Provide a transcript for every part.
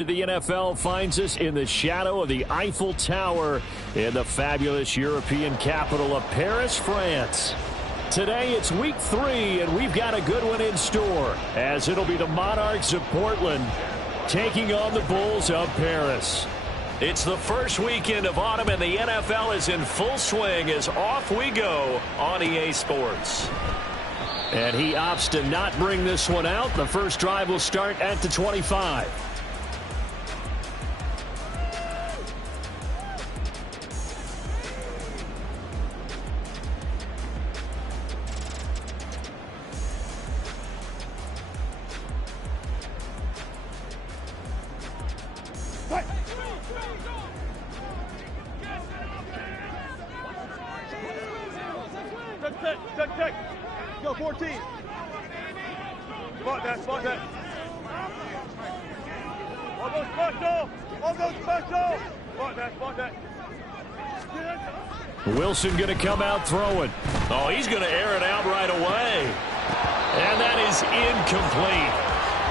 The NFL finds us in the shadow of the Eiffel Tower in the fabulous European capital of Paris, France. Today it's week 3, and we've got a good one in store, as it'll be the Monarchs of Portland taking on the Bulls of Paris. It's the first weekend of autumn, and the NFL is in full swing as off we go on EA Sports. And he opts to not bring this one out. The first drive will start at the 25. Check. Go, 14. Spot that. All go special. Spot that. Wilson going to come out throwing. Oh, he's going to air it out right away. And that is incomplete.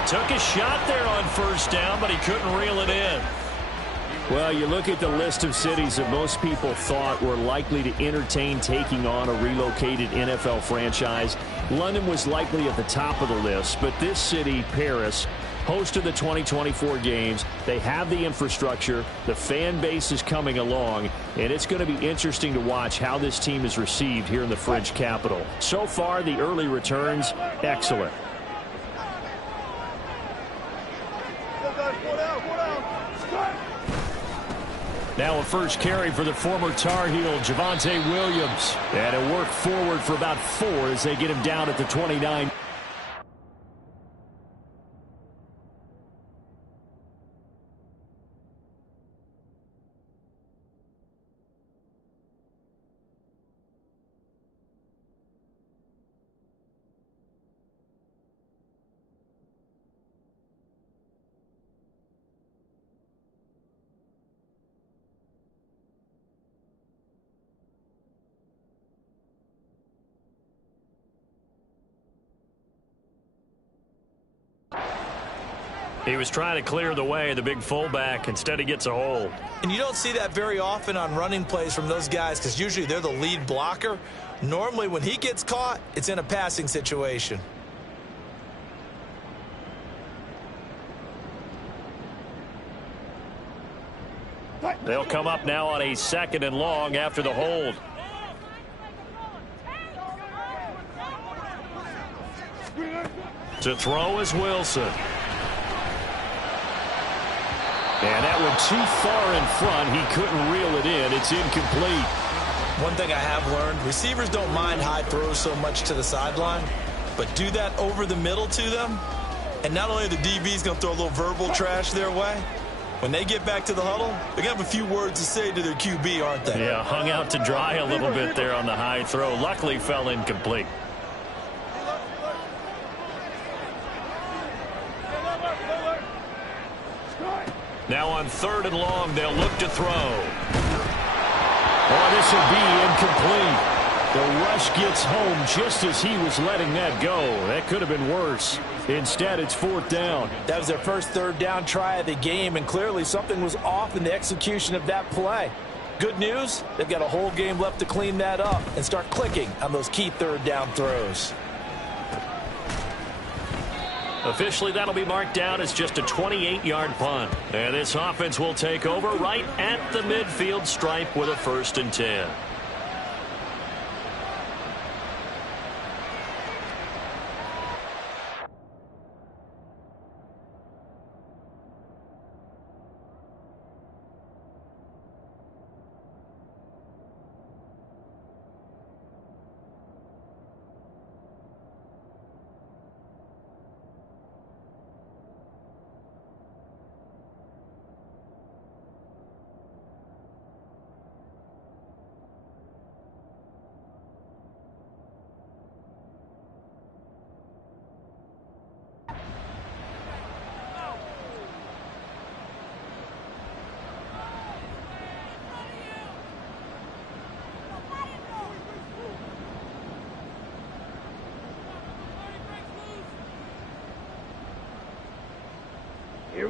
Took a shot there on first down, but he couldn't reel it in. Well, you look at the list of cities that most people thought were likely to entertain taking on a relocated NFL franchise. London was likely at the top of the list, but this city, Paris, host of the 2024 games, they have the infrastructure, the fan base is coming along, and it's going to be interesting to watch how this team is received here in the French capital. So far, the early returns, excellent. Now a first carry for the former Tar Heel, Javonte Williams. And it worked forward for about 4 as they get him down at the 29. He was trying to clear the way, the big fullback. Instead, he gets a hold. And you don't see that very often on running plays from those guys because usually they're the lead blocker. Normally, when he gets caught, it's in a passing situation. They'll come up now on a 2nd and long after the hold. To throw is Wilson. And that one too far in front. He couldn't reel it in. It's incomplete. One thing I have learned, receivers don't mind high throws so much to the sideline, but do that over the middle to them, and not only are the DBs going to throw a little verbal trash their way, when they get back to the huddle, they're going to have a few words to say to their QB, aren't they? Yeah, hung out to dry a little bit there on the high throw. Luckily fell incomplete. Now on 3rd and long, they'll look to throw. Oh, this will be incomplete. The rush gets home just as he was letting that go. That could have been worse. Instead, it's 4th down. That was their first 3rd down try of the game, and clearly something was off in the execution of that play. Good news, they've got a whole game left to clean that up and start clicking on those key 3rd down throws. Officially, that'll be marked down as just a 28-yard punt. And this offense will take over right at the midfield stripe with a 1st and 10.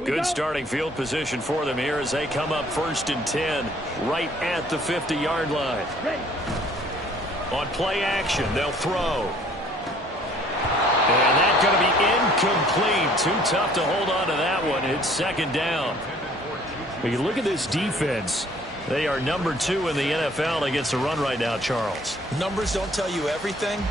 Good starting field position for them here as they come up 1st and 10 right at the 50-yard line. On play action, they'll throw. And that's going to be incomplete. Too tough to hold on to that one. It's 2nd down. When you look at this defense, they are number 2 in the NFL against the run right now, Charles. Numbers don't tell you everything,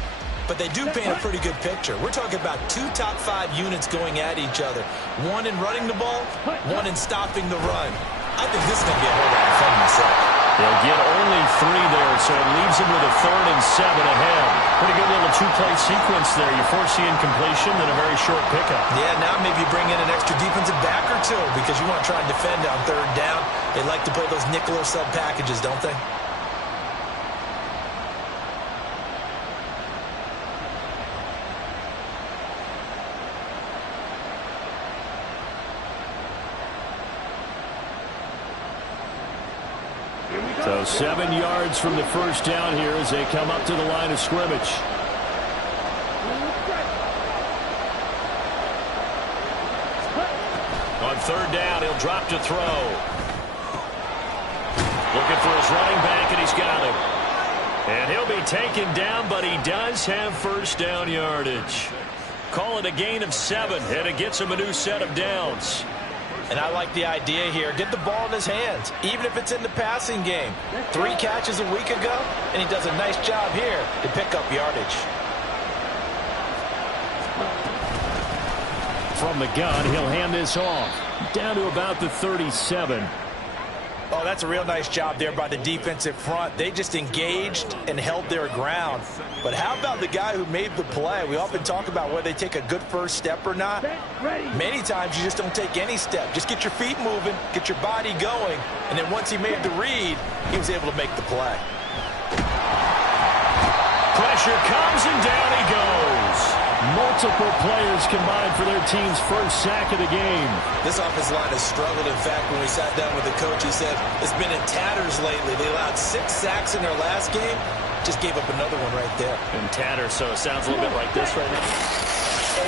but they do paint a pretty good picture. We're talking about 2 top 5 units going at each other. One in running the ball, one in stopping the run. I think this is going to be a whole lot of fun myself. They'll get only 3 there, so it leaves them with a 3rd and 7 ahead. Pretty good little 2-play sequence there. You force the incompletion, then a very short pickup. Yeah, now maybe you bring in an extra defensive back or 2 because you want to try and defend on 3rd down. They like to play those nickel or sub packages, don't they? So 7 yards from the 1st down here as they come up to the line of scrimmage. On 3rd down, he'll drop to throw. Looking for his running back, and he's got him. And he'll be taken down, but he does have 1st down yardage. Call it a gain of 7, and it gets him a new set of downs. And I like the idea here. Get the ball in his hands, even if it's in the passing game. 3 catches a week ago, and he does a nice job here to pick up yardage. From the gun, he'll hand this off. Down to about the 37. Oh, that's a real nice job there by the defensive front. They just engaged and held their ground. But how about the guy who made the play? We often talk about whether they take a good first step or not. Many times you just don't take any step. Just get your feet moving, get your body going, and then once he made the read, he was able to make the play. Pressure comes, and down he goes. Multiple players combined for their team's 1st sack of the game. This offensive line has struggled. In fact, when we sat down with the coach, he said it's been in tatters lately. They allowed 6 sacks in their last game. Just gave up another one right there. In tatters, so it sounds a little bit like this right now.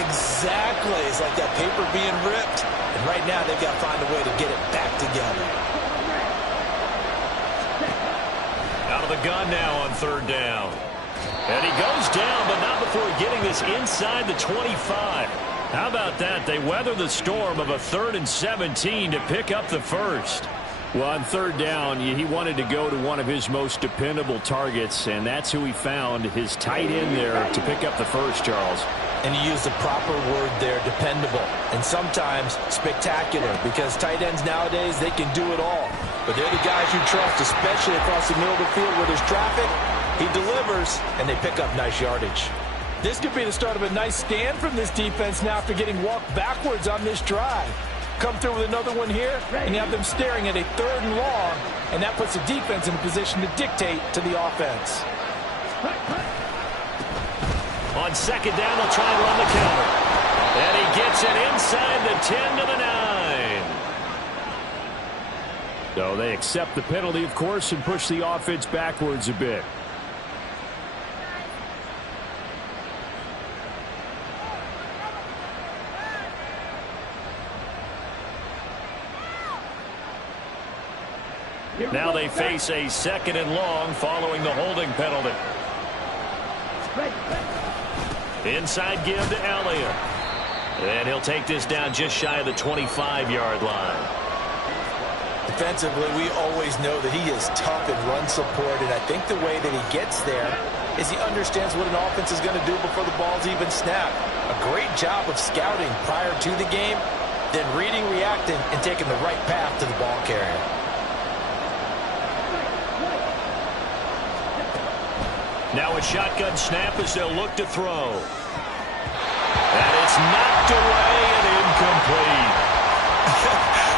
Exactly. It's like that paper being ripped. And right now, they've got to find a way to get it back together. Out of the gun now on 3rd down. And he goes down, but not before getting this inside the 25. How about that? They weather the storm of a 3rd and 17 to pick up the 1st. Well, on 3rd down, he wanted to go to one of his most dependable targets, and that's who he found, his tight end there, to pick up the 1st, Charles. And he used the proper word there, dependable, and sometimes spectacular, because tight ends nowadays, they can do it all. But they're the guys you trust, especially across the middle of the field where there's traffic. He delivers, and they pick up nice yardage. This could be the start of a nice stand from this defense now after getting walked backwards on this drive. Come through with another one here, and you have them staring at a 3rd and long, and that puts the defense in a position to dictate to the offense. On 2nd down, they'll try and run the counter. And he gets it inside the 10 to the 9. So they accept the penalty, of course, and push the offense backwards a bit. Now they face a 2nd and long following the holding penalty. Inside give to Elliott. And he'll take this down just shy of the 25-yard line. Defensively, we always know that he is tough in run support, and I think the way that he gets there is he understands what an offense is going to do before the ball's even snapped. A great job of scouting prior to the game, then reading, reacting, and taking the right path to the ball carrier. Now a shotgun snap as they'll look to throw. And it's knocked away and incomplete.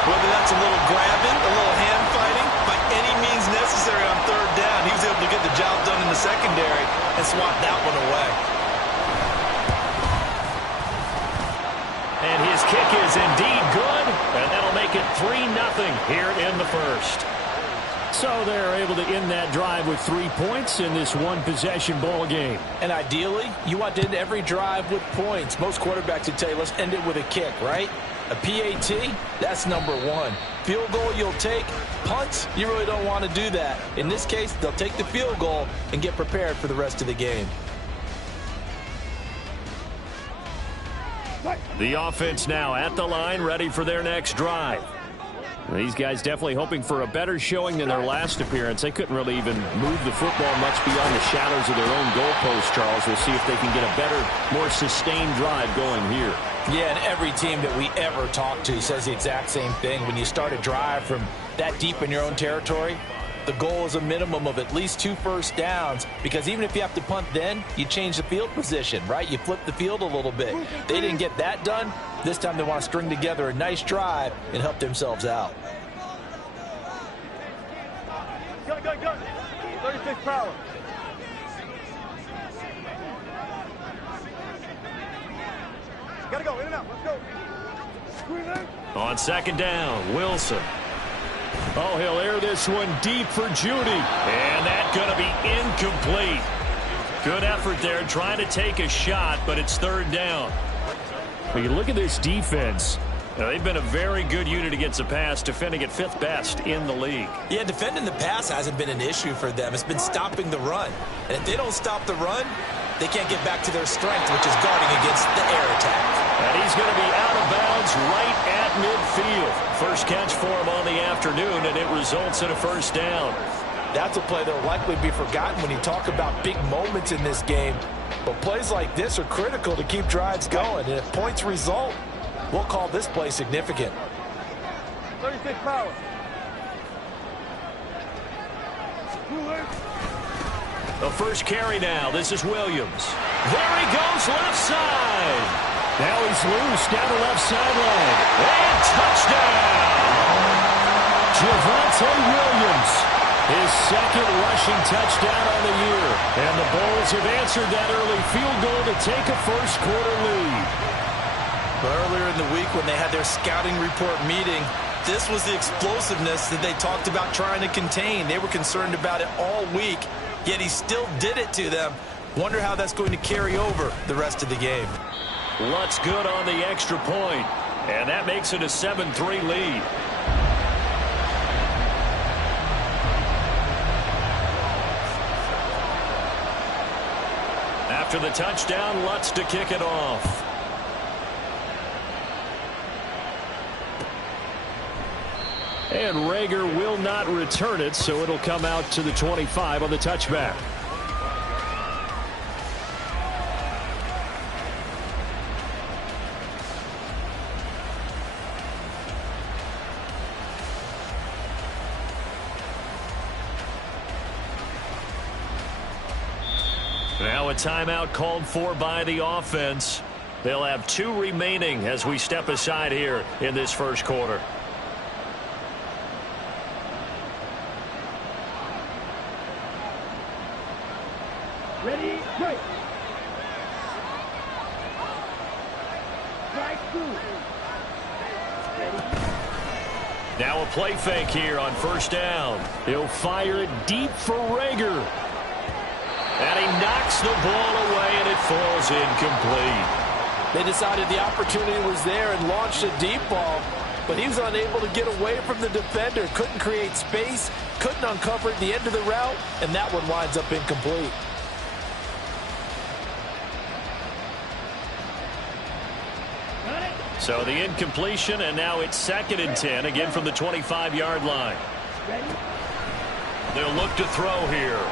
Whether that's a little grabbing, a little hand fighting, by any means necessary on 3rd down, he was able to get the job done in the secondary and swat that one away. And his kick is indeed good, and that'll make it 3-0 here in the 1st. So they're able to end that drive with 3 points in this one-possession ball game. And ideally, you want to end every drive with points. Most quarterbacks would tell you, let's end it with a kick, right? A PAT, that's number one. Field goal you'll take. Punts, you really don't want to do that. In this case, they'll take the field goal and get prepared for the rest of the game. The offense now at the line, ready for their next drive. These guys definitely hoping for a better showing than their last appearance. They couldn't really even move the football much beyond the shadows of their own goalpost, Charles. We'll see if they can get a better, more sustained drive going here. Yeah, and every team that we ever talk to says the exact same thing. When you start a drive from that deep in your own territory, the goal is a minimum of at least 2 first downs, because even if you have to punt then, you change the field position, right? You flip the field a little bit. They didn't get that done. This time they want to string together a nice drive and help themselves out. Go. 36 power. Gotta go, in and out, let's go. On second down, Wilson. Oh, he'll air this one deep for Judy. And that's going to be incomplete. Good effort there trying to take a shot, but it's third down. When you look at this defense, they've been a very good unit against the pass, defending at 5th best in the league. Yeah, defending the pass hasn't been an issue for them. It's been stopping the run. And if they don't stop the run, they can't get back to their strength, which is guarding against the air attack. And he's going to be out of bounds right at midfield. First catch for him on the afternoon, and it results in a first down. That's a play that will likely be forgotten when you talk about big moments in this game. But plays like this are critical to keep drives going. And if points result, we'll call this play significant. 36 power. The first carry now. This is Williams. There he goes, left side. Now he's loose down the left sideline. And touchdown! Javonte Williams, his second rushing touchdown on the year. And the Bulls have answered that early field goal to take a first quarter lead. Earlier in the week when they had their scouting report meeting, this was the explosiveness that they talked about trying to contain. They were concerned about it all week, yet he still did it to them. Wonder how that's going to carry over the rest of the game. Lutz good on the extra point, and that makes it a 7-3 lead. After the touchdown, Lutz to kick it off. And Rager will not return it, so it'll come out to the 25 on the touchback. Now a timeout called for by the offense. They'll have 2 remaining as we step aside here in this first quarter. Ready, break. Strike 2. Now a play fake here on first down. He'll fire it deep for Rager. And he knocks the ball away, and it falls incomplete. They decided the opportunity was there and launched a deep ball, but he was unable to get away from the defender, couldn't create space, couldn't uncover at the end of the route, and that one winds up incomplete. So the incompletion, and now it's 2nd and 10, again from the 25-yard line. They'll look to throw here.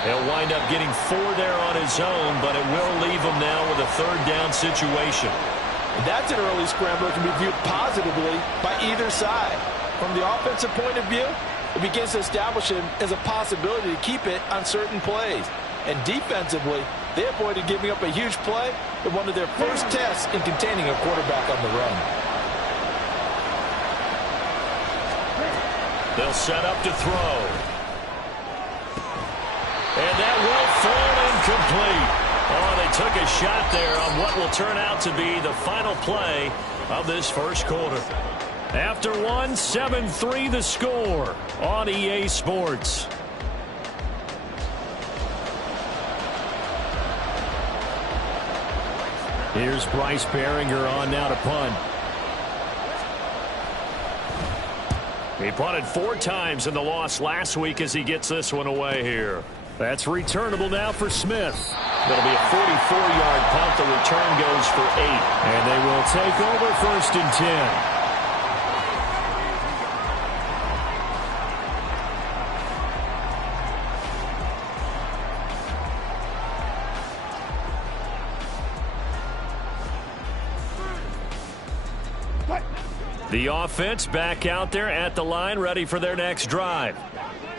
He'll wind up getting 4 there on his own, but it will leave him now with a 3rd down situation. And that's an early scramble that can be viewed positively by either side. From the offensive point of view, it begins to establish him as a possibility to keep it on certain plays. And defensively, they avoided giving up a huge play in one of their first tests in containing a quarterback on the run. They'll set up to throw. And that will fall incomplete. Oh, they took a shot there on what will turn out to be the final play of this first quarter. After 1, 7-3 the score on EA Sports. Here's Bryce Behringer on now to punt. He punted 4 times in the loss last week as he gets this one away here. That's returnable now for Smith. That'll be a 44-yard punt. The return goes for 8. And they will take over 1st and 10. The offense back out there at the line, ready for their next drive.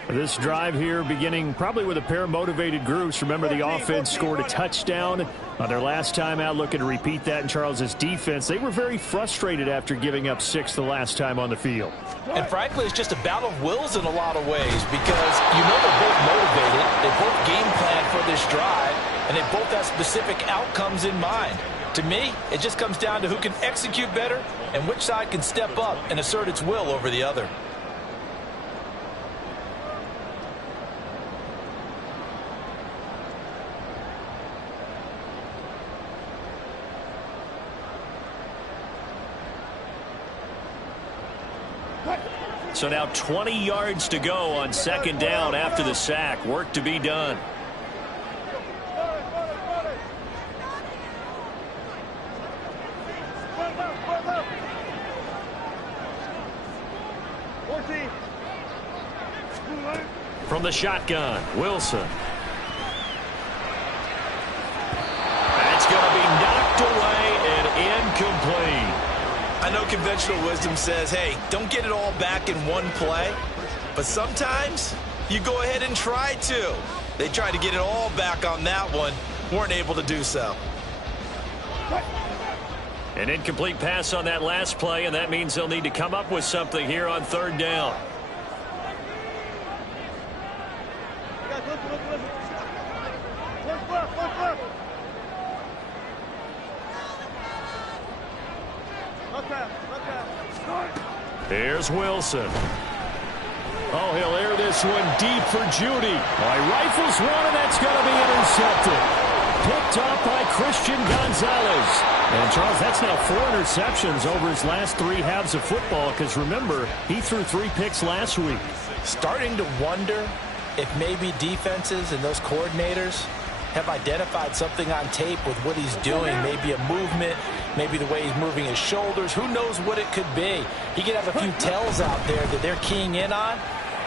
This drive here beginning probably with a pair of motivated groups. Remember, the offense scored a touchdown on their last time out, looking to repeat that in Charles's defense. They were very frustrated after giving up 6 the last time on the field. And frankly, it's just a battle of wills in a lot of ways because you know they're both motivated. They both game plan for this drive, and they both have specific outcomes in mind. To me, it just comes down to who can execute better and which side can step up and assert its will over the other. So now 20 yards to go on 2nd down after the sack. Work to be done. From the shotgun, Wilson. That's going to be knocked away and incomplete. I know conventional wisdom says, hey, don't get it all back in one play. But sometimes you go ahead and try to. They tried to get it all back on that one. Weren't able to do so. An incomplete pass on that last play, and that means they'll need to come up with something here on 3rd down. Here's Wilson. Oh, he'll air this one deep for Judy. Oh, he rifles one, and that's going to be intercepted. Picked up by Christian Gonzalez. And, Charles, that's now 4 interceptions over his last 3 halves of football because, remember, he threw 3 picks last week. Starting to wonder if maybe defenses and those coordinators have identified something on tape with what he's doing. Maybe a movement, maybe the way he's moving his shoulders. Who knows what it could be? He could have a few tells out there that they're keying in on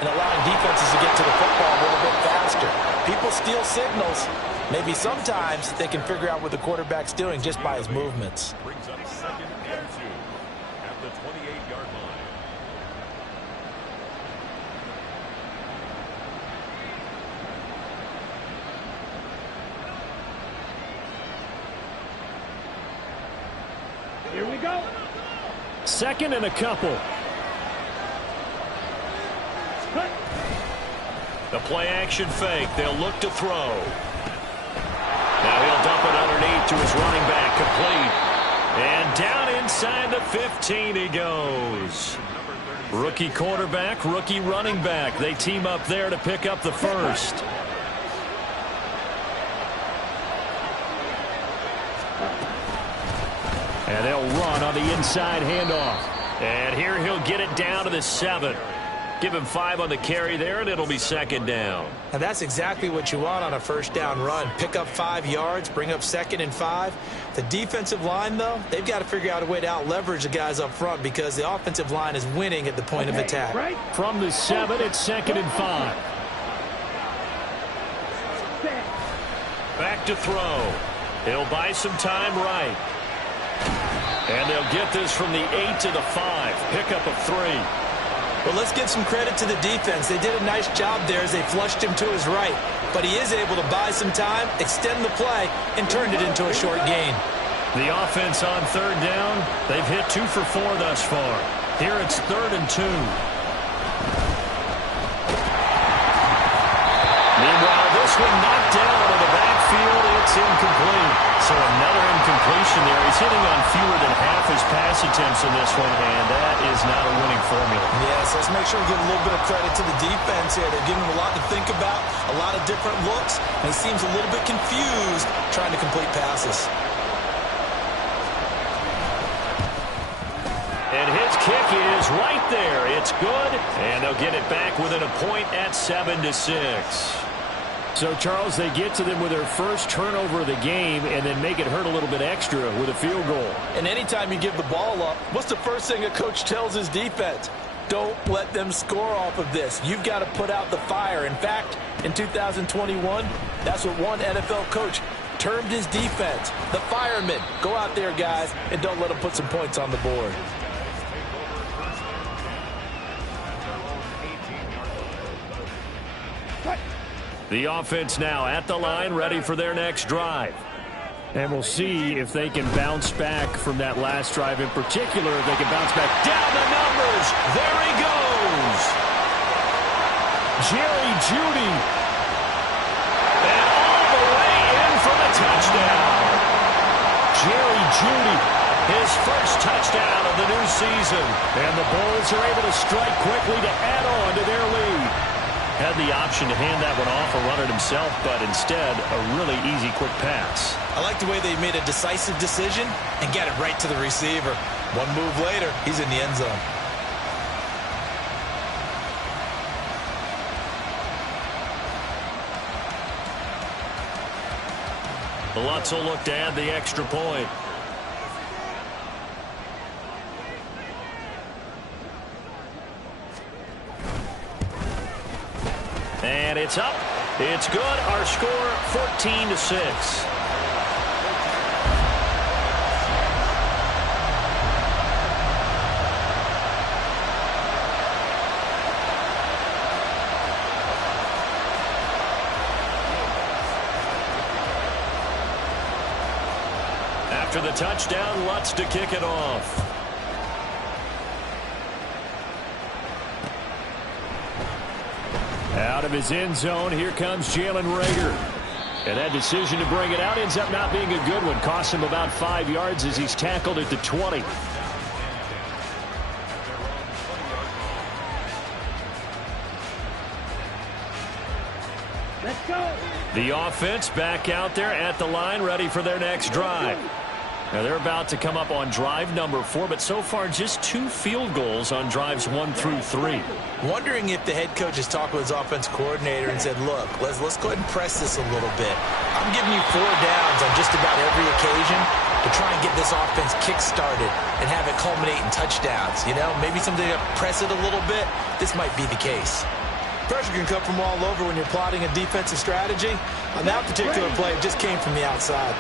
and allowing defenses to get to the football a little bit faster. People steal signals. Maybe sometimes they can figure out what the quarterback's doing just by his movements. Brings up 2nd and 2 at the 28-yard line. Here we go. 2nd and a couple. The play action fake. They'll look to throw. Now he'll dump it underneath to his running back. Complete. And down inside the 15 he goes. Rookie quarterback, rookie running back. They team up there to pick up the first. And they'll run on the inside handoff. And here he'll get it down to the 7. Give him 5 on the carry there, and it'll be 2nd down. And that's exactly what you want on a 1st down run. Pick up 5 yards, bring up 2nd and 5. The defensive line, though, they've got to figure out a way to out-leverage the guys up front because the offensive line is winning at the point of attack. Right. From the 7, it's 2nd and 5. Back to throw. He'll buy some time right. And they'll get this from the 8 to the 5. Pickup of 3. Well, let's give some credit to the defense. They did a nice job there as they flushed him to his right. But he is able to buy some time, extend the play, and turned it into a short gain. The offense on 3rd down, they've hit 2 for 4 thus far. Here it's 3rd and 2. Meanwhile, this one knocked down in the backfield. It's incomplete. So another incompletion there. He's hitting on fewer than half his pass attempts in this one, and that is not a winning formula. Yes, let's make sure we give a little bit of credit to the defense here. They're giving him a lot to think about, a lot of different looks, and he seems a little bit confused trying to complete passes. kick is right there. It's good, and they'll get it back within a point at 7-6. So, Charles, they get to them with their first turnover of the game and then make it hurt a little bit extra with a field goal. And anytime you give the ball up, what's the first thing a coach tells his defense? Don't let them score off of this. You've got to put out the fire. In fact, in 2021, that's what one NFL coach termed his defense. The firemen. Go out there, guys, and don't let them put some points on the board. The offense now at the line, ready for their next drive. And we'll see if they can bounce back from that last drive in particular. If they can bounce back. Down the numbers. There he goes. Jerry Jeudy. And all the way in for the touchdown. Jerry Jeudy, his first touchdown of the new season. And the Bulls are able to strike quickly to add on to their lead. Had the option to hand that one off or run it himself, but instead, a really easy, quick pass. I like the way they made a decisive decision and got it right to the receiver. One move later, he's in the end zone. Lutz will look to add the extra point. And it's up. It's good. Our score, 14-6. After the touchdown, Lutz to kick it off. Out of his end zone, here comes Jalen Reagor. And that decision to bring it out ends up not being a good one. Costs him about 5 yards as he's tackled at the 20. Let's go. The offense back out there at the line, ready for their next drive. Now they're about to come up on drive number 4, but so far just 2 field goals on drives 1 through 3. Wondering if the head coach has talked with his offense coordinator and said, look, let's go ahead and press this a little bit. I'm giving you 4 downs on just about every occasion to try and get this offense kick-started and have it culminate in touchdowns. You know, maybe something to press it a little bit. This might be the case. Pressure can come from all over when you're plotting a defensive strategy. On that particular play, it just came from the outside.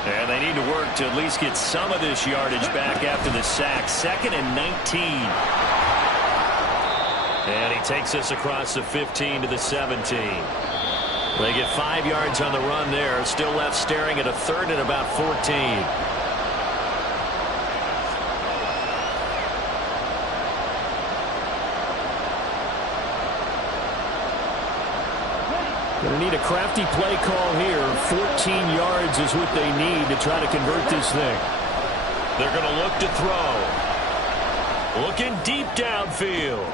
And they need to work to at least get some of this yardage back after the sack. 2nd and 19. And he takes us across the 15 to the 17. They get 5 yards on the run there. Still left staring at a 3rd and about 14. Going to need a crafty play call here. 14 yards is what they need to try to convert this thing. They're going to look to throw. Looking deep downfield.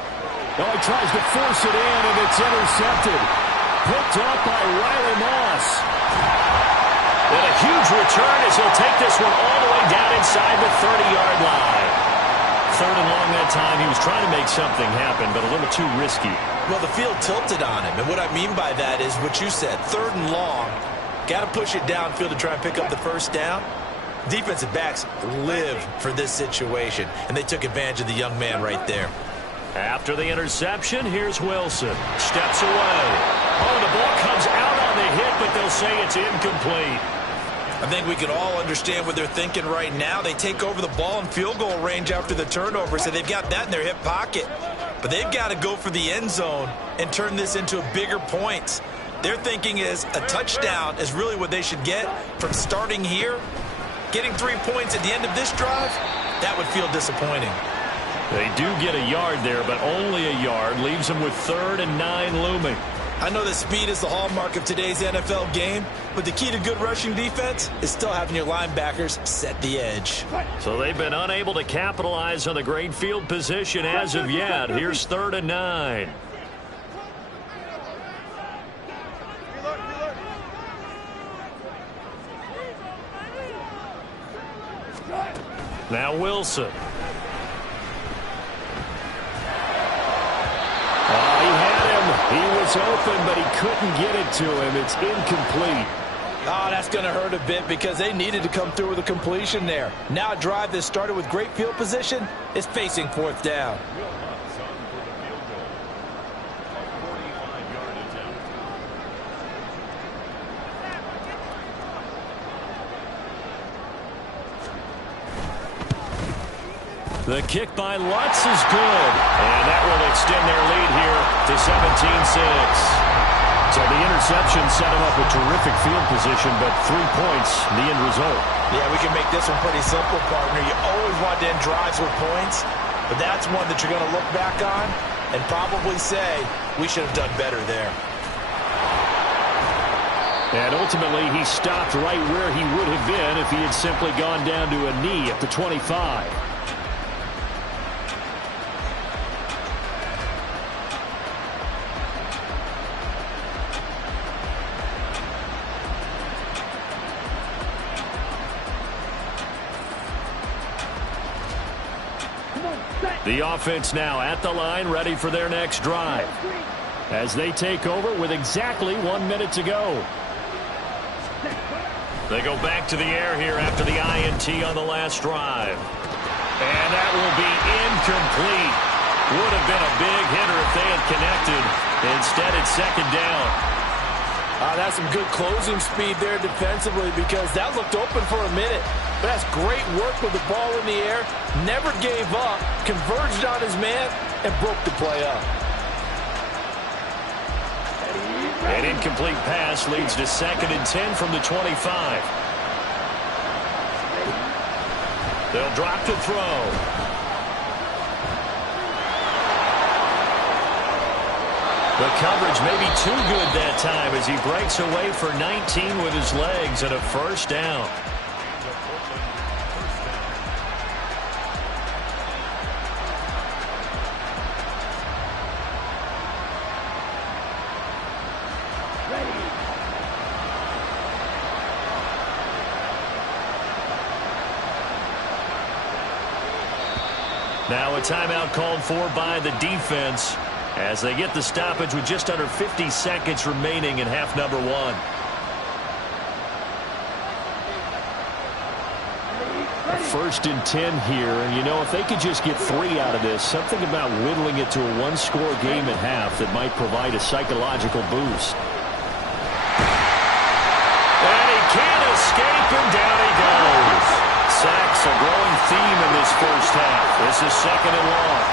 Oh, he tries to force it in, and it's intercepted. Picked up by Riley Moss. And a huge return as he'll take this one all the way down inside the 30-yard line. 3rd and long that time. He was trying to make something happen, but a little too risky. Well, the field tilted on him, and what I mean by that is what you said, 3rd and long. Got to push it downfield to try and pick up the first down. Defensive backs live for this situation, and they took advantage of the young man right there. After the interception, here's Wilson. Steps away. Oh, the ball comes out on the hit, but they'll say it's incomplete. I think we can all understand what they're thinking right now. They take over the ball in field goal range after the turnover, so they've got that in their hip pocket. But they've got to go for the end zone and turn this into a bigger point. Their thinking is a touchdown is really what they should get from starting here. Getting 3 points at the end of this drive, that would feel disappointing. They do get a yard there, but only a yard. Leaves them with 3rd and 9 looming. I know that speed is the hallmark of today's NFL game, but the key to good rushing defense is still having your linebackers set the edge. So they've been unable to capitalize on the great field position as of yet. Here's 3rd and 9. Now Wilson. was open, but he couldn't get it to him. It's incomplete. Oh, that's going to hurt a bit because they needed to come through with a completion there. Now a drive that started with great field position is facing fourth down. The kick by Lutz is good. And that will extend their lead here to 17-6. So the interception set him up a terrific field position, but 3 points, the end result. Yeah, we can make this one pretty simple, partner. You always want to end drives with points, but that's one that you're going to look back on and probably say, we should have done better there. And ultimately, he stopped right where he would have been if he had simply gone down to a knee at the 25. The offense now at the line, ready for their next drive, as they take over with exactly 1 minute to go. They go back to the air here after the INT on the last drive. And that will be incomplete. Would have been a big hitter if they had connected. Instead, it's second down. That's some good closing speed there defensively because that looked open for a minute. But that's great work with the ball in the air. Never gave up, converged on his man, and broke the play up. An incomplete pass leads to 2nd and 10 from the 25. They'll drop to throw. The coverage may be too good that time as he breaks away for 19 with his legs and a first down. Now a timeout called for by the defense as they get the stoppage with just under 50 seconds remaining in half number 1. First and 10 here, and you know, if they could just get 3 out of this, something about whittling it to a one-score game at half that might provide a psychological boost. And he can't escape, and down he goes. Sacks a growing theme in this first half. This is 2nd and long.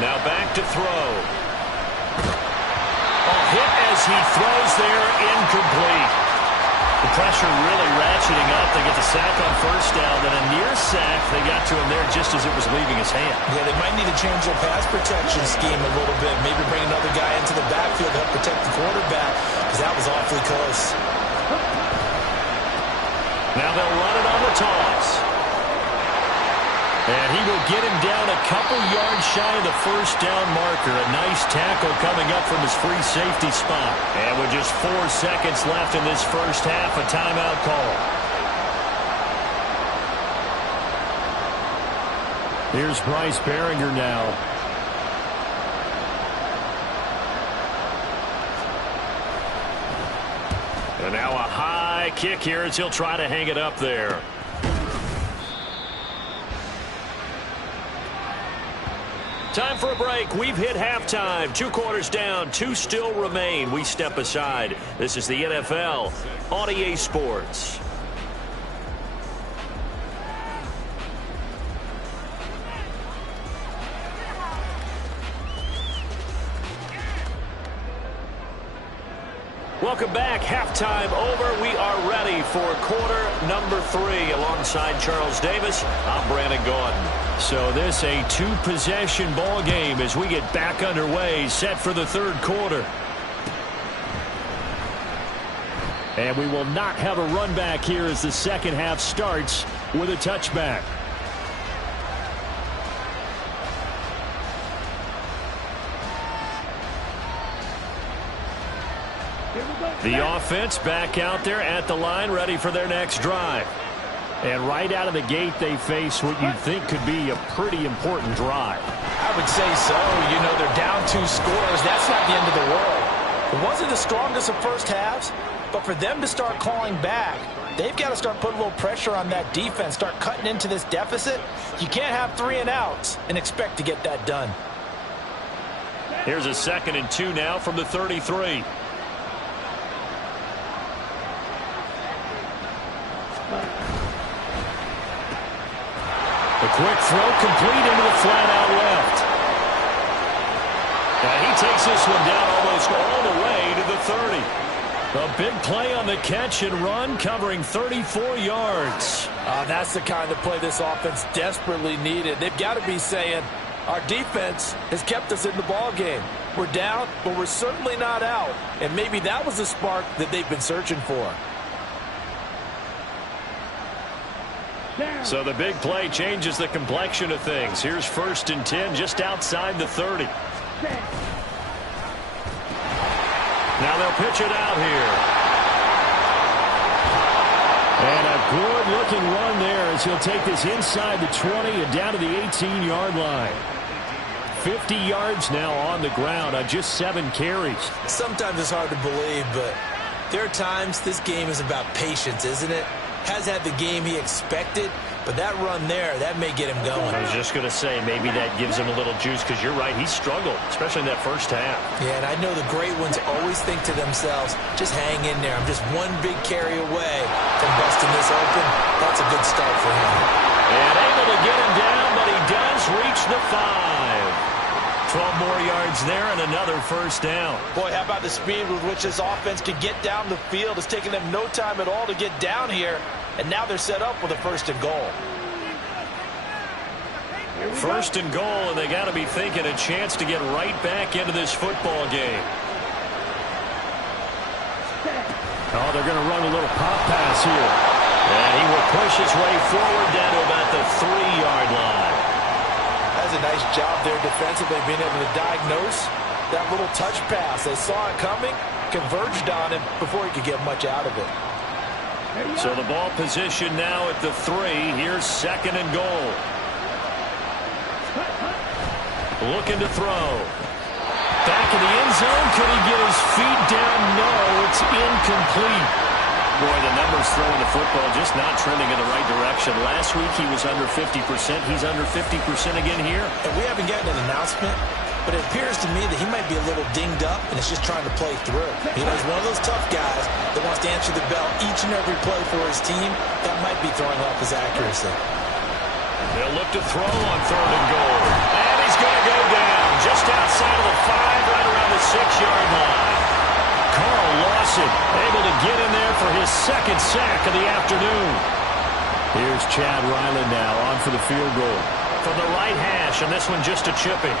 Now back to throw. A hit as he throws there, incomplete. The pressure really ratcheting up. They get the sack on first down, then a near sack. They got to him there just as it was leaving his hand. Yeah, they might need to change their pass protection scheme a little bit. Maybe bring another guy into the backfield to help protect the quarterback, because that was awfully close. Now they'll run it on the toss. And he will get him down a couple yards shy of the first down marker. A nice tackle coming up from his free safety spot. And with just 4 seconds left in this first half, a timeout call. Here's Bryce Behringer now. And now a high kick here as he'll try to hang it up there. Time for a break. We've hit halftime. 2 quarters down. 2 still remain. We step aside. This is the NFL on EA Sports. Welcome back. Halftime over. We are ready for quarter number 3. Alongside Charles Davis, I'm Brandon Gordon. So this a 2-possession ball game as we get back underway, set for the 3rd quarter. And we will not have a run back here as the second half starts with a touchback. The offense back out there at the line, ready for their next drive. And right out of the gate, they face what you'd think could be a pretty important drive. I would say so. You know, they're down 2 scores. That's not the end of the world. It wasn't the strongest of first halves, but for them to start clawing back, they've got to start putting a little pressure on that defense, start cutting into this deficit. You can't have 3 and outs and expect to get that done. Here's a 2nd and 2 now from the 33. The quick throw complete into the flat out left. And he takes this one down almost all the way to the 30. A big play on the catch and run, covering 34 yards. That's the kind of play this offense desperately needed. They've got to be saying, our defense has kept us in the ball game. We're down, but we're certainly not out. And maybe that was the spark that they've been searching for. So the big play changes the complexion of things. Here's 1st and 10 just outside the 30. Now they'll pitch it out here. And a good-looking run there as he'll take this inside the 20 and down to the 18-yard line. 50 yards now on the ground on just 7 carries. Sometimes it's hard to believe, but there are times this game is about patience, isn't it? Has had the game he expected, but that run there, that may get him going. I was just going to say, maybe that gives him a little juice, because you're right, he struggled, especially in that first half. Yeah, and I know the great ones always think to themselves, just hang in there. I'm just one big carry away from busting this open. That's a good start for him. And able to get him down, but he does reach the 5. 12 more yards there and another first down. Boy, how about the speed with which this offense could get down the field? It's taken them no time at all to get down here, and now they're set up with a 1st and goal. 1st and goal, and they got to be thinking a chance to get right back into this football game. Oh, they're going to run a little pop pass here. And he will push his way forward down to about the 3-yard line. That's a nice job there defensively, being able to diagnose that little touch pass. They saw it coming, converged on him before he could get much out of it. So the ball position now at the 3. Here's 2nd and goal. Looking to throw. Back in the end zone. Could he get his feet down? No, it's incomplete. Boy, the numbers throwing the football just not trending in the right direction. Last week he was under 50%. He's under 50% again here. And we haven't gotten an announcement, but it appears to me that he might be a little dinged up and is just trying to play through. You know, he's one of those tough guys that wants to answer the bell each and every play for his team. That might be throwing off his accuracy. They'll look to throw on 3rd and goal. And he's going to go down just outside of the 5, right around the 6-yard line. Carl Lawson able to get in there for his 2nd sack of the afternoon. Here's Chad Ryland now on for the field goal. From the right hash, and this one just a chipping.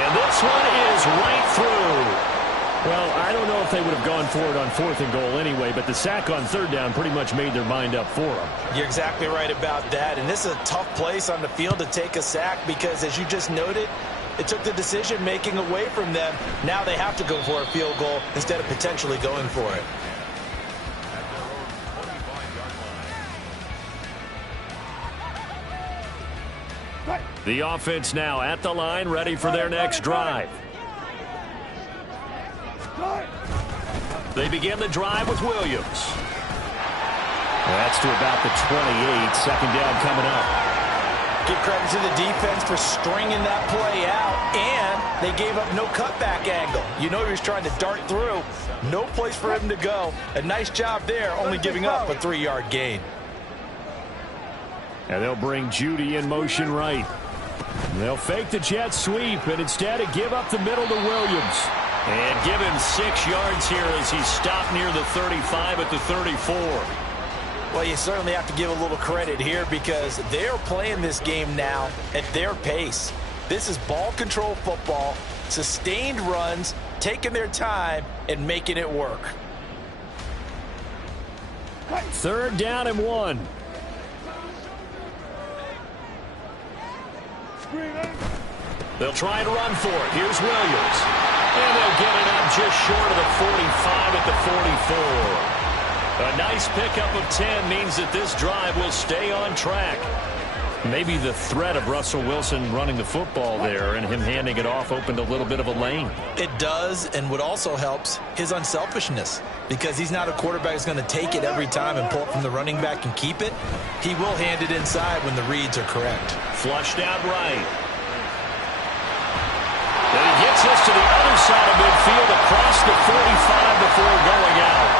And this one is right through. Well, I don't know if they would have gone for it on 4th and goal anyway, but the sack on 3rd down pretty much made their mind up for them. You're exactly right about that, and this is a tough place on the field to take a sack because, as you just noted, it took the decision-making away from them. Now they have to go for a field goal instead of potentially going for it. The offense now at the line, ready for their next drive. They begin the drive with Williams. That's to about the 28. 2nd down coming up. Give credit to the defense for stringing that play out, and they gave up no cutback angle. You know he was trying to dart through. No place for him to go. A nice job there, only giving up a 3-yard gain. And they'll bring Judy in motion right. They'll fake the jet sweep, and instead give up the middle to Williams. And give him 6 yards here as he stopped near the 35 at the 34. Well, you certainly have to give a little credit here because they're playing this game now at their pace. This is ball control football, sustained runs, taking their time, and making it work. 3rd down and 1. They'll try and run for it. Here's Williams. And they'll get it up just short of the 45 at the 44. A nice pickup of 10 means that this drive will stay on track. Maybe the threat of Russell Wilson running the football there and him handing it off opened a little bit of a lane. It does, and what also helps, his unselfishness. Because he's not a quarterback who's going to take it every time and pull it from the running back and keep it. He will hand it inside when the reads are correct. Flushed out right. Then he gets us to the other side of midfield across the 45 before going out.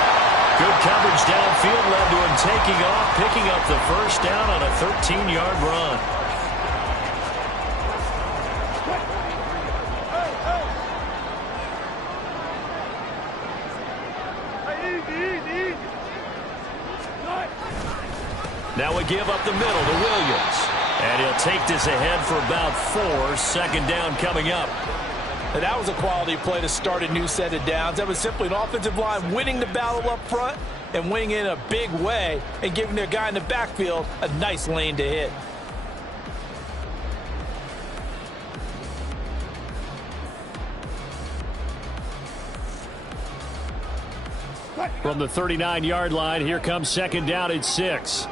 Good coverage downfield led to him taking off, picking up the first down on a 13-yard run. Now we give up the middle to Williams. And he'll take this ahead for about 4. Second down coming up. And that was a quality play to start a new set of downs. That was simply an offensive line winning the battle up front and winning in a big way and giving their guy in the backfield a nice lane to hit. From the 39-yard line, here comes second down at 6.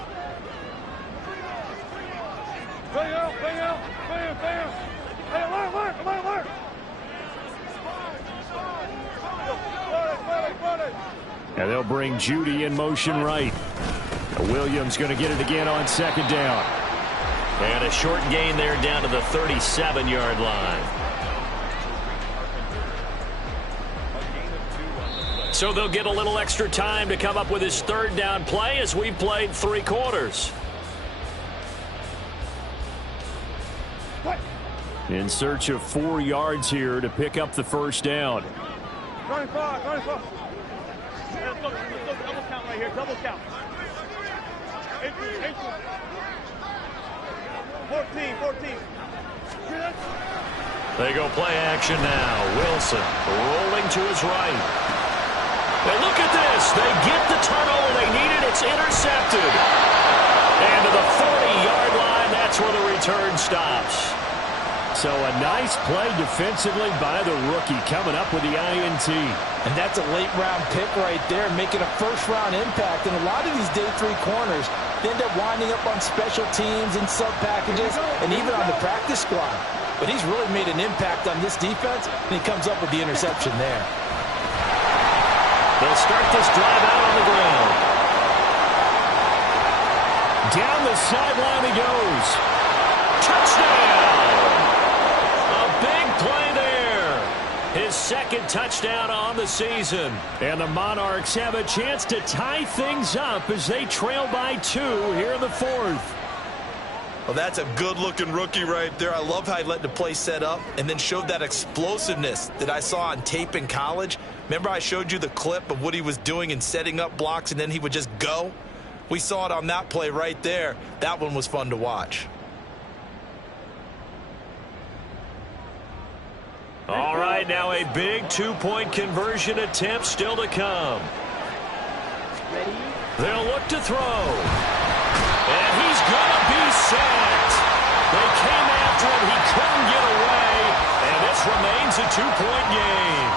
Bang out, bang out, bam, bam. Hey, alert. And they'll bring Judy in motion right. Williams going to get it again on second down. And a short gain there down to the 37-yard line. So they'll get a little extra time to come up with his third down play as we've played 3 quarters. In search of 4 yards here to pick up the first down. 25. Let's go, double count right here, double count. 18. 14. They go play action now. Wilson rolling to his right. And look at this. They get the turnover they needed. It's intercepted. And to the 40-yard line, that's where the return stops. So a nice play defensively by the rookie coming up with the INT. And that's a late-round pick right there, making a first-round impact. And a lot of these day 3 corners, they end up winding up on special teams and sub-packages and even on the practice squad. But he's really made an impact on this defense, and he comes up with the interception there. They'll start this drive out on the ground. Down the sideline he goes. Touchdown! Play there. His second touchdown on the season. And the Monarchs have a chance to tie things up as they trail by 2 here in the 4th. Well, that's a good-looking rookie right there. I love how he let the play set up and then showed that explosiveness that I saw on tape in college. Remember I showed you the clip of what he was doing and setting up blocks, and then he would just go? We saw it on that play right there. That one was fun to watch. All right, now a big 2-point conversion attempt still to come. They'll look to throw. And he's going to be sacked. They came after him. He couldn't get away. And this remains a 2-point game.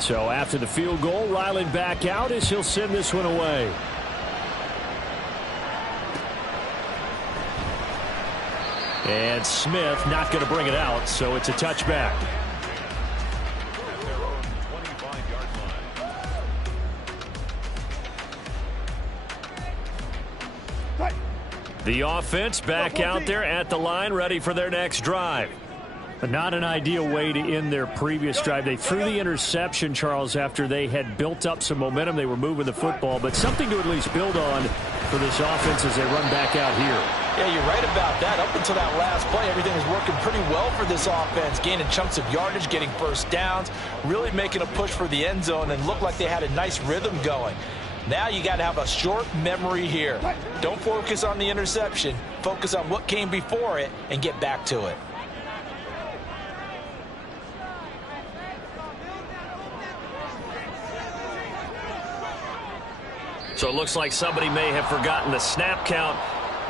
So after the field goal, Ryland back out as he'll send this one away. And Smith not going to bring it out, so it's a touchback. The offense back out there at the line, ready for their next drive. But not an ideal way to end their previous drive. They threw the interception, Charles, after they had built up some momentum. They were moving the football, but something to at least build on for this offense as they run back out here. Yeah, you're right about that. Up until that last play, everything was working pretty well for this offense, gaining chunks of yardage, getting first downs, really making a push for the end zone, and looked like they had a nice rhythm going. Now you got to have a short memory here. Don't focus on the interception. Focus on what came before it and get back to it. So it looks like somebody may have forgotten the snap count,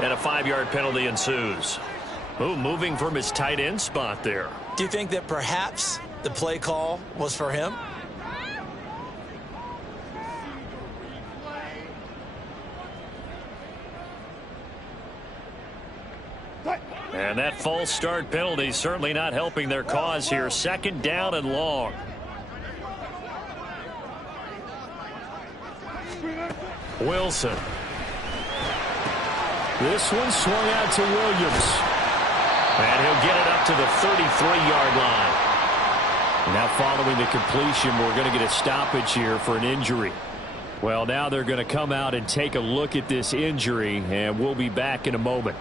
and a 5-yard penalty ensues. Ooh, moving from his tight end spot there. Do you think that perhaps the play call was for him? And that false start penalty certainly not helping their cause here. 2nd down and long. Wilson. This one swung out to Williams. And he'll get it up to the 33-yard line. Now following the completion, we're going to get a stoppage here for an injury. Well, now they're going to come out and take a look at this injury, and we'll be back in a moment.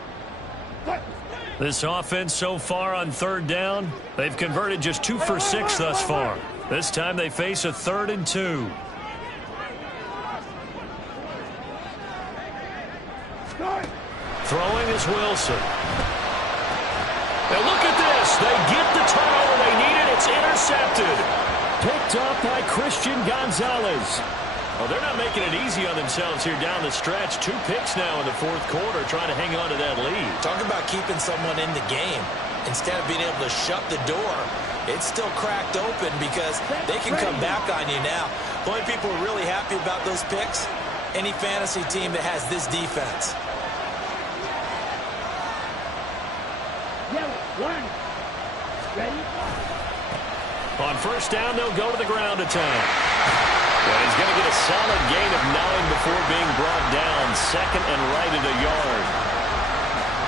This offense so far on 3rd down, they've converted just 2 for 6 thus far. This time they face a 3rd and 2. Throwing is Wilson. Now look at this. They get the turnover they needed. It's intercepted. Picked up by Christian Gonzalez. Well, they're not making it easy on themselves here down the stretch. 2 picks now in the 4th quarter trying to hang on to that lead. Talk about keeping someone in the game. Instead of being able to shut the door, it's still cracked open because they can come back on you now. The only people who are really happy about those picks, any fantasy team that has this defense. On 1st down, they'll go to the ground attack. Well, he's going to get a solid gain of 9 before being brought down. 2nd and right at a yard.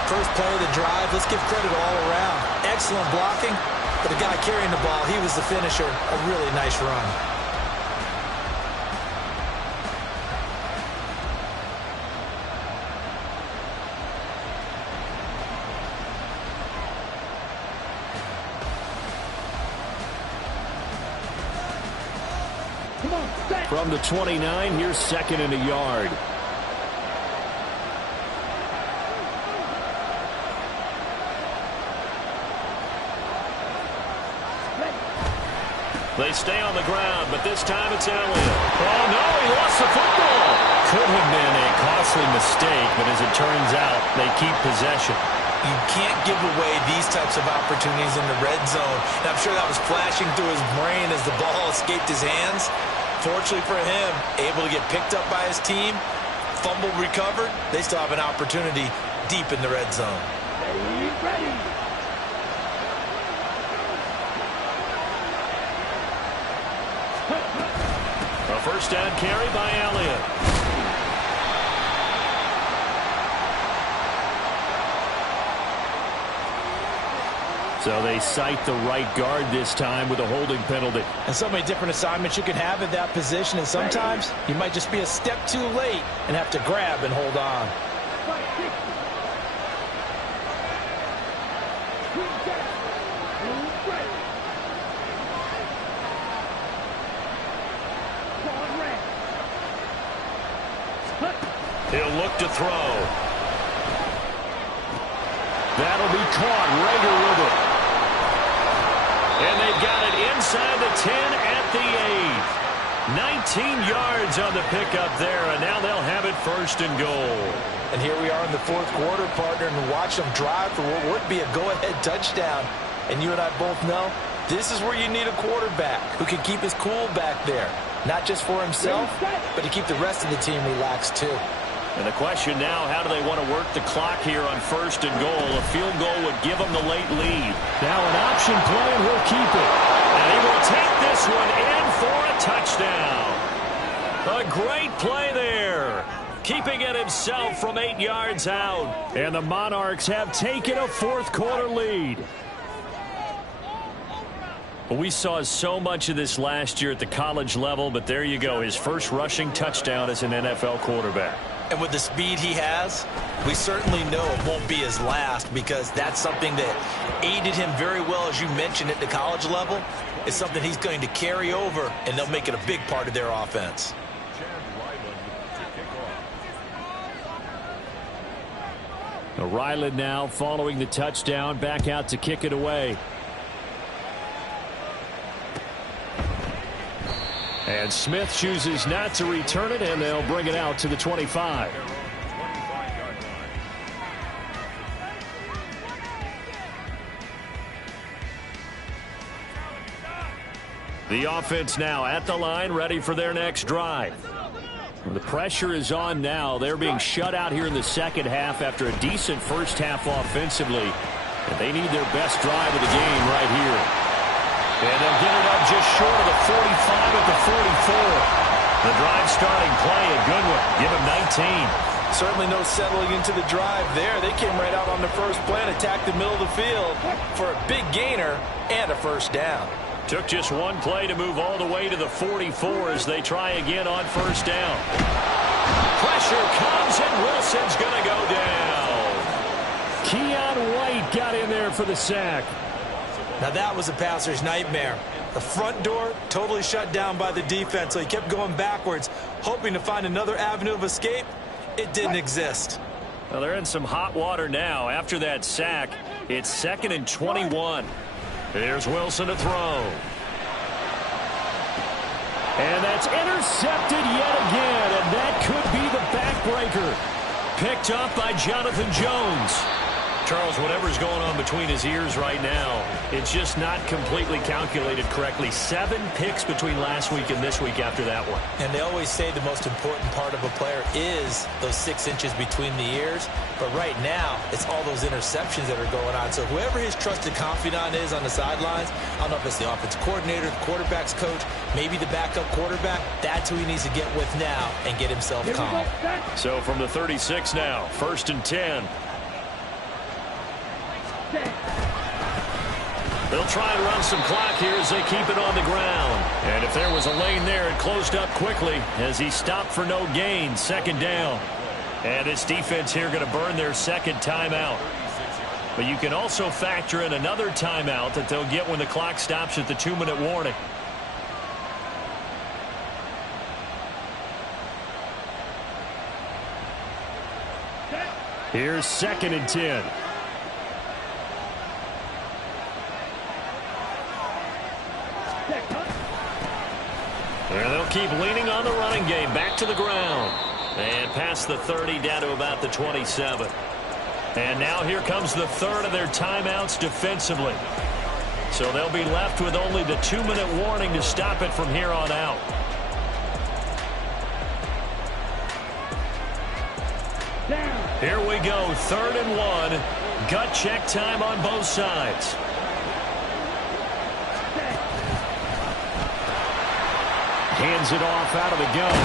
First play of the drive, let's give credit all around. Excellent blocking, but the guy carrying the ball, he was the finisher. A really nice run. From the 29, here's 2nd and a yard. They stay on the ground, but this time it's Elliott. Oh, no, he lost the football. Could have been a costly mistake, but as it turns out, they keep possession. You can't give away these types of opportunities in the red zone. And I'm sure that was flashing through his brain as the ball escaped his hands. Fortunately for him, able to get picked up by his team, fumble recovered. They still have an opportunity deep in the red zone. Ready. A 1st down carry by Elliott. So they cite the right guard this time with a holding penalty. And so many different assignments you can have at that position, and sometimes you might just be a step too late and have to grab and hold on. He'll look to throw. That'll be caught. Rager with it. And they've got it inside the 10 at the 8. 19 yards on the pickup there, and now they'll have it 1st and goal. And here we are in the 4th quarter, partner, and watch them drive for what would be a go-ahead touchdown. And you and I both know this is where you need a quarterback who can keep his cool back there. Not just for himself, but to keep the rest of the team relaxed too. And the question now, how do they want to work the clock here on 1st and goal? A field goal would give them the late lead. Now an option play, and he'll keep it. And he will take this one in for a touchdown. A great play there. Keeping it himself from 8 yards out. And the Monarchs have taken a 4th quarter lead. We saw so much of this last year at the college level, but there you go. His first rushing touchdown as an NFL quarterback. And with the speed he has, we certainly know it won't be his last, because that's something that aided him very well, as you mentioned, at the college level. It's something he's going to carry over, and they'll make it a big part of their offense. Ryland now following the touchdown, back out to kick it away. And Smith chooses not to return it, and they'll bring it out to the 25. The offense now at the line, ready for their next drive. The pressure is on now. They're being shut out here in the second half after a decent first half offensively. And they need their best drive of the game right here. And they'll get it up just short of the 45 at the 44. The drive starting play, a good one. Give him 19. Certainly no settling into the drive there. They came right out on the first play and attacked the middle of the field for a big gainer and a first down. Took just one play to move all the way to the 44 as they try again on first down. Pressure comes, and Wilson's going to go down. Keon White got in there for the sack. Now that was a passer's nightmare. The front door totally shut down by the defense, so he kept going backwards, hoping to find another avenue of escape. It didn't exist. Well, they're in some hot water now. After that sack, it's 2nd and 21. Here's Wilson to throw. And that's intercepted yet again, and that could be the backbreaker. Picked up by Jonathan Jones. Charles, whatever's going on between his ears right now, it's just not completely calculated correctly. 7 picks between last week and this week after that one. And they always say the most important part of a player is those 6 inches between the ears. But right now, it's all those interceptions that are going on. So whoever his trusted confidant is on the sidelines, I don't know if it's the offensive coordinator, the quarterback's coach, maybe the backup quarterback, that's who he needs to get with now and get himself calm. So from the 36 now, 1st and 10. They'll try and run some clock here as they keep it on the ground. And if there was a lane there, it closed up quickly as he stopped for no gain. 2nd down. And this defense here going to burn their 2nd timeout. But you can also factor in another timeout that they'll get when the clock stops at the 2-minute warning. Here's 2nd and 10. And they'll keep leaning on the running game. Back to the ground. And past the 30 down to about the 27. And now here comes the 3rd of their timeouts defensively. So they'll be left with only the 2-minute warning to stop it from here on out. Here we go. 3rd and 1. Gut check time on both sides. Hands it off out of the gun.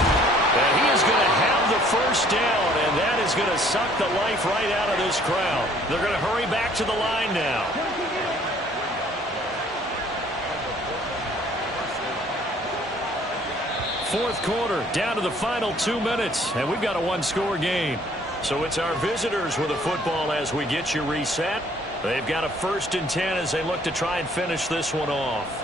And he is going to have the first down, and that is going to suck the life right out of this crowd. They're going to hurry back to the line now. Fourth quarter, down to the final 2 minutes, and we've got a one-score game. So it's our visitors with the football as we get you reset. They've got a 1st and 10 as they look to try and finish this one off.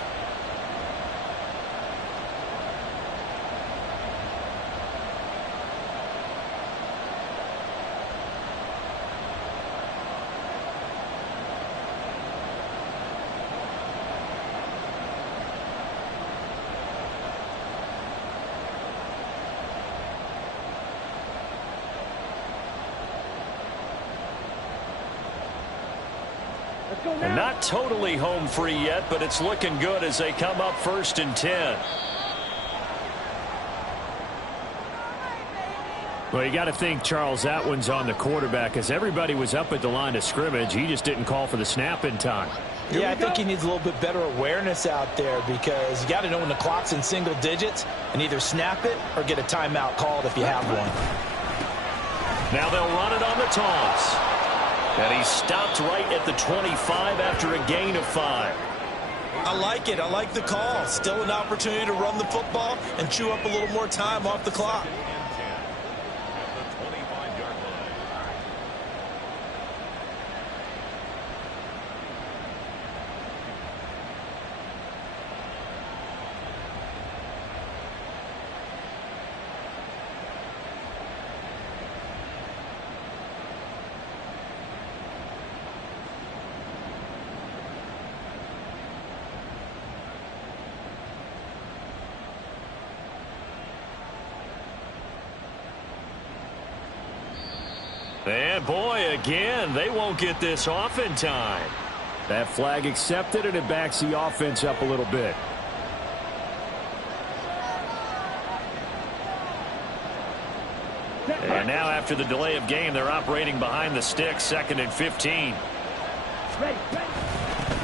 And not totally home free yet, but it's looking good as they come up 1st and 10. Well, you got to think, Charles, that one's on the quarterback as everybody was up at the line of scrimmage. He just didn't call for the snap in time. Yeah, I think he needs a little bit better awareness out there because you got to know when the clock's in single digits and either snap it or get a timeout called if you have one. Now they'll run it on the toss. And he stopped right at the 25 after a gain of 5. I like it. I like the call. Still an opportunity to run the football and chew up a little more time off the clock. And boy, again, they won't get this off in time. That flag accepted, and it backs the offense up a little bit. And now after the delay of game, they're operating behind the sticks, 2nd and 15.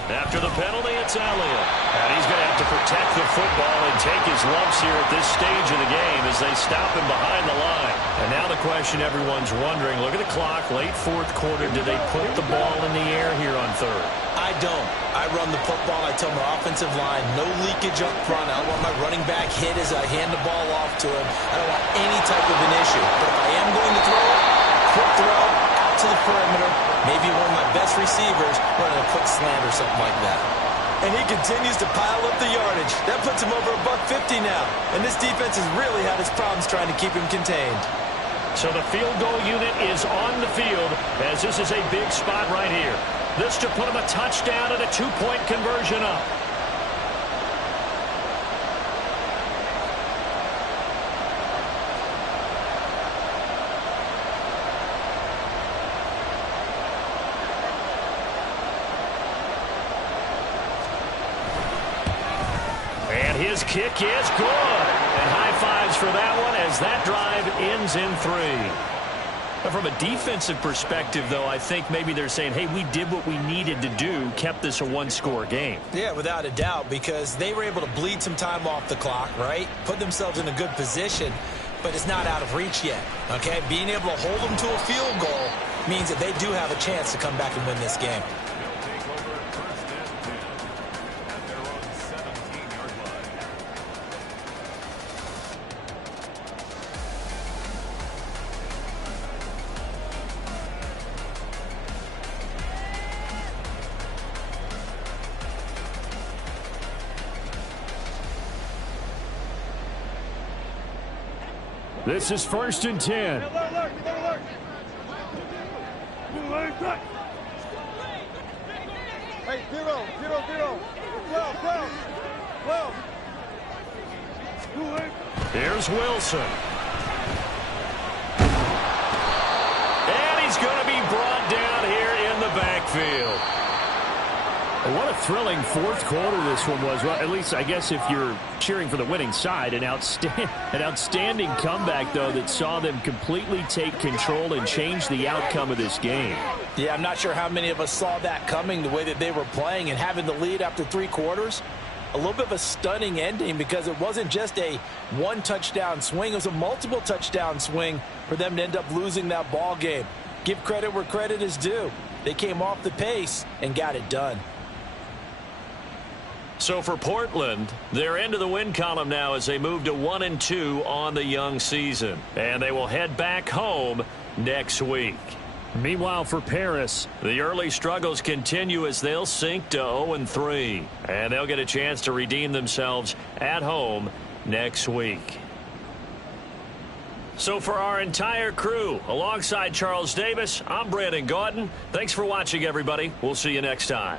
After the penalty, it's Elliott. And he's going to have to protect the football and take his lumps here at this stage of the game as they stop him behind the line. And now the question everyone's wondering, look at the clock, late 4th quarter, do they put the ball in the air here on 3rd? I don't. I run the football. I tell my offensive line, no leakage up front. I don't want my running back hit as I hand the ball off to him. I don't want any type of an issue. But if I am going to throw it, quick throw, out to the perimeter, maybe one of my best receivers running a quick slant or something like that. And he continues to pile up the yardage. That puts him over $150 now. And this defense has really had its problems trying to keep him contained. So the field goal unit is on the field as this is a big spot right here. This to put him a touchdown and a 2-point conversion up. And his kick is good. And high fives for that one as that drive ends in 3. From a defensive perspective, though, I think maybe they're saying, hey, we did what we needed to do, kept this a 1-score game. Yeah, without a doubt, because they were able to bleed some time off the clock, right? Put themselves in a good position, but it's not out of reach yet, okay? Being able to hold them to a field goal means that they do have a chance to come back and win this game. This is 1st and 10. Hey, 0, 0, 0. 12, 12, 12. Here's Wilson. And he's going to be brought down here in the backfield. What a thrilling 4th quarter this one was. Well, at least I guess if you're cheering for the winning side, an outstanding comeback, though, that saw them completely take control and change the outcome of this game. Yeah, I'm not sure how many of us saw that coming, the way that they were playing and having the lead after 3 quarters. A little bit of a stunning ending because it wasn't just a 1-touchdown swing. It was a multiple touchdown swing for them to end up losing that ball game. Give credit where credit is due. They came off the pace and got it done. So for Portland, they're into the win column now as they move to 1-2 on the young season. And they will head back home next week. Meanwhile, for Paris, the early struggles continue as they'll sink to 0-3. And they'll get a chance to redeem themselves at home next week. So for our entire crew, alongside Charles Davis, I'm Brandon Gautin. Thanks for watching, everybody. We'll see you next time.